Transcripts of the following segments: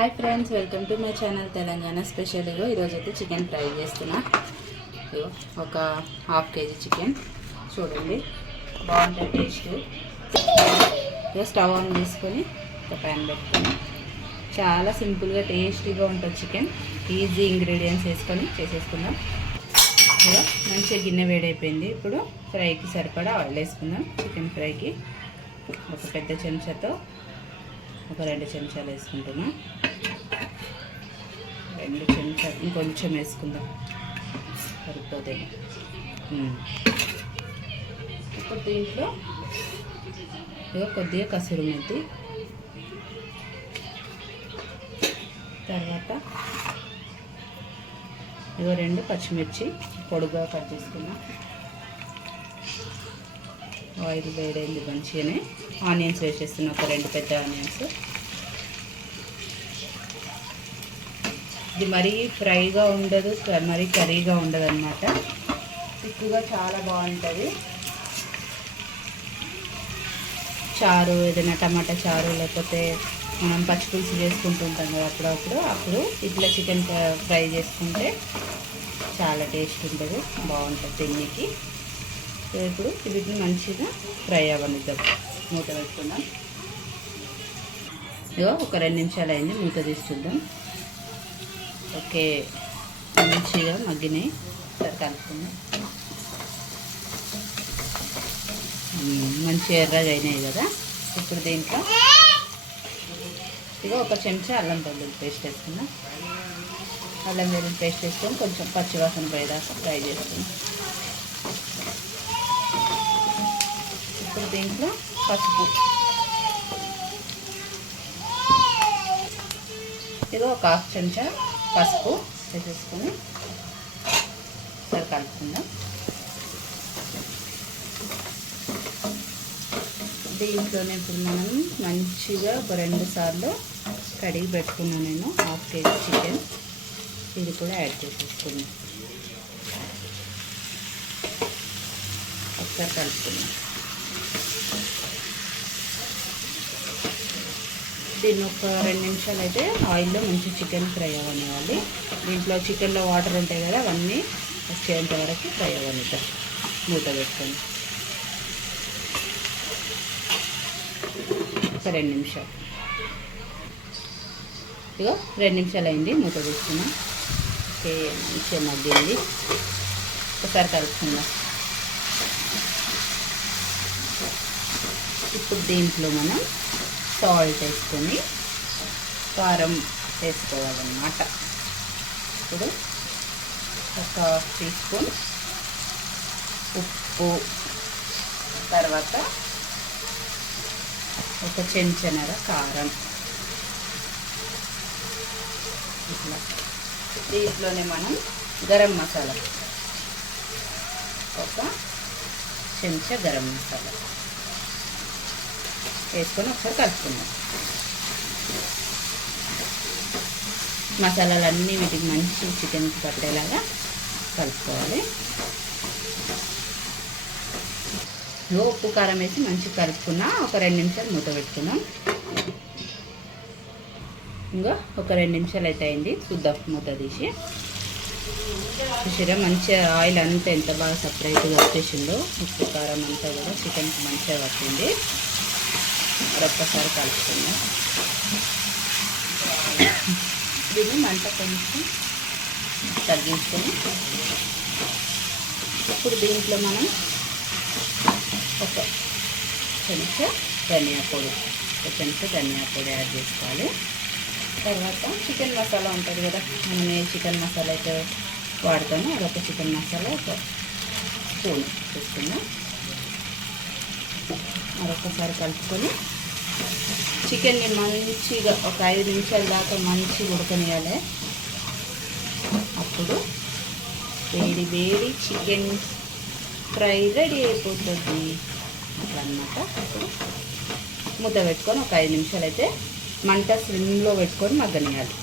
Hi friends, welcome to my channel Telangana special. ఈరోజు అయితే chicken fry చేస్తున్నా. ఒక హాఫ్ కేజీ చికెన్ చూడండి, బాగుంటుంది టేస్ట్. స్టవ్ ఆన్ చేసుకొని ఒక ప్యాన్ పెట్టుకొని చాలా సింపుల్గా టేస్టీగా ఉంటుంది చికెన్. ఈజీ ఇంగ్రీడియంట్స్ వేసుకొని చేసేసుకుందాం. మంచిగా గిన్నె వేడైపోయింది. ఇప్పుడు ఫ్రైకి సరిపడా ఆయిల్ వేసుకుందాం. చికెన్ ఫ్రైకి ఒక పెద్ద చెంచాతో ఒక 2 చెంచాలు వేసుకుంటున్నాం. 2 చెంచాలు ఇంకొంచెం వేసుకుందాం, సరిపోతే. ఇప్పుడు దీంట్లో కొద్దిగా కసూరి మెంతి, తర్వాత 2 పచ్చిమిర్చి పొడుగా కట్ చేసుకున్నాం. ఆయిల్ వేడైంది మంచిగానే. ఆనియన్స్ వేసేస్తున్నాం, ఒక 2 పెద్ద ఆనియన్స్. ఇది మరీ ఫ్రైగా ఉండదు, మరీ కర్రీగా ఉండదు అన్నమాట. తిక్కుగా చాలా బాగుంటుంది. చారు, ఏదైనా టమాటా చారు, లేకపోతే మనం పచ్చిపులుసు చేసుకుంటుంటాం కదా అప్పుడు ఇట్లా చికెన్ ఫ్రై చేసుకుంటే చాలా టేస్ట్ ఉంటుంది, బాగుంటుంది తిన్నీకి. సో ఇప్పుడు వీటిని మంచిగా ఫ్రై అవ్వనిద్దాం. మూత పెట్టుకుందాం. ఒక 2 నిమిషాలు అయింది, మూత తీసి చూద్దాం. ఓకే, మంచిగా మగ్గినాయి. సరే కలుపుకుందాం. మంచిగా ఎర్రగా అయినాయి కదా. ఇప్పుడు దీంట్లో ఒక చెంచా అల్లం వెల్లుల్లి పేస్ట్ వేసుకుందాం. అల్లం వెల్లుల్లి పేస్ట్ వేసుకొని కొంచెం పచ్చివాసన పోయేదాకా ఫ్రై చేసుకుందాం. ఇప్పుడు దీంట్లో పసుపు, ఒక 1/2 చెంచా పసుపు వేసేసుకొని సరి కలుపుకుందాం. దీంట్లోనే ఇప్పుడు మనం మంచిగా ఒక 2 సార్లు కడిగి పెట్టుకున్నాను నేను 1/2 కేజీ చికెన్. ఇది కూడా యాడ్ చేసేసుకున్నాం. ఒకసారి కలుపుకున్నాం. దీన్ని ఒక 2 నిమిషాలు అయితే ఆయిల్లో మంచి చికెన్ ఫ్రై అవ్వనివ్వాలి. దీంట్లో చికెన్లో వాటర్ ఉంటాయి కదా, అవన్నీ వచ్చేంత వరకు ఫ్రై అవ్వనిద్దాం. మూత పెట్టుకొని ఒక 2 నిమిషాలు. 2 నిమిషాలు అయింది, మూత తీసుకున్నాం. ఓకే, మంచిగా మగ్గింది. ఒకసారి కలుపుకుందాం. ఇప్పుడు దీంట్లో మనం సాల్ట్ వేసుకొని కారం వేసుకోవాలన్నమాట. ఇప్పుడు ఒక 1/2 టీ స్పూన్ ఉప్పు, తర్వాత ఒక చెంచాన్నర కారం. ఇట్లా దీంట్లోనే మనం గరం మసాలా, ఒక చెంచా గరం మసాలా వేసుకొని ఒకసారి కలుపుకుందాం. మసాలాలన్నీ వీటికి మంచి చికెన్కి పట్టేలాగా కలుపుకోవాలి. ఉప్పు కారం వేసి మంచిగా కలుపుకున్నా. ఒక 2 నిమిషాలు మూత పెట్టుకుందాం. ఇంకా ఒక 2 నిమిషాలు అయితే అయింది, చూద్దాం. మూత తీసి చూసారా, మంచిగా ఆయిల్ అంతా ఎంత బాగా సపరేట్గా వచ్చేసిందో. ఉప్పు కారం అంతా కూడా చికెన్కి మంచిగా పట్టింది. ఒక్కసారి కలుపుకుందాం. దీన్ని మంట కొంచెం తగ్గించుకొని ఇప్పుడు దీంట్లో మనం ఒక చెంచా ధనియా పొడి, యాడ్ చేసుకోవాలి. తర్వాత చికెన్ మసాలా ఉంటుంది కదా, మనం ఏ చికెన్ మసాలా అయితే వాడతామో అదొక చికెన్ మసాలా ఒక స్పూన్ తీసుకుందాం. మరొకసారి కలుపుకొని చికెన్ని మంచిగా ఒక 5 నిమిషాల దాకా మంచిగా ఉడకనియాలి. అప్పుడు వేడి వేడి చికెన్ ఫ్రై రెడీ అయిపోతుంది అన్నమాట. అప్పుడు మూత పెట్టుకొని ఒక 5 నిమిషాలు అయితే మంట స్లిమ్లో పెట్టుకొని మగ్గనియాలి.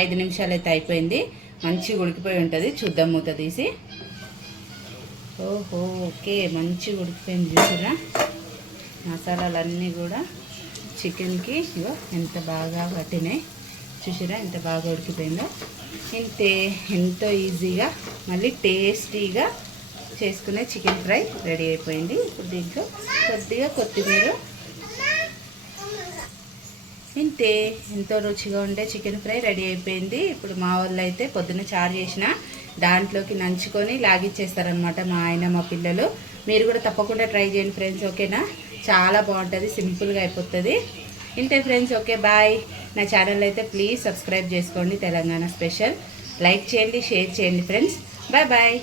5 నిమిషాలు అయితే అయిపోయింది, మంచిగా ఉడికిపోయి ఉంటుంది. చూద్దాం మూత తీసి. ఓహో, ఓకే, మంచిగా ఉడికిపోయింది. చూసారా, మసాలాలన్నీ కూడా చికెన్కి ఇగో ఎంత బాగా పట్టినాయి, చూసారా ఎంత బాగా ఉడికిపోయిందో. ఇంతే, ఎంతో ఈజీగా మళ్ళీ టేస్టీగా చేసుకునే చికెన్ ఫ్రై రెడీ అయిపోయింది. ఇప్పుడు దీంట్లో కొద్దిగా కొత్తిమీర, ఇంతే, ఎంతో రుచిగా ఉండే చికెన్ ఫ్రై రెడీ అయిపోయింది. ఇప్పుడు మా వాళ్ళు అయితే పొద్దున్న చారు చేసిన దాంట్లోకి నంచుకొని లాగిచ్చేస్తారనమాట మా ఆయన మా పిల్లలు. మీరు కూడా తప్పకుండా ట్రై చేయండి ఫ్రెండ్స్, ఓకేనా? చాలా బాగుంటుంది, సింపుల్గా అయిపోతుంది. ఇంతే ఫ్రెండ్స్, ఓకే బాయ్. నా ఛానల్ అయితే ప్లీజ్ సబ్స్క్రైబ్ చేసుకోండి, తెలంగాణ స్పెషల్. లైక్ చేయండి, షేర్ చేయండి ఫ్రెండ్స్. Bye bye.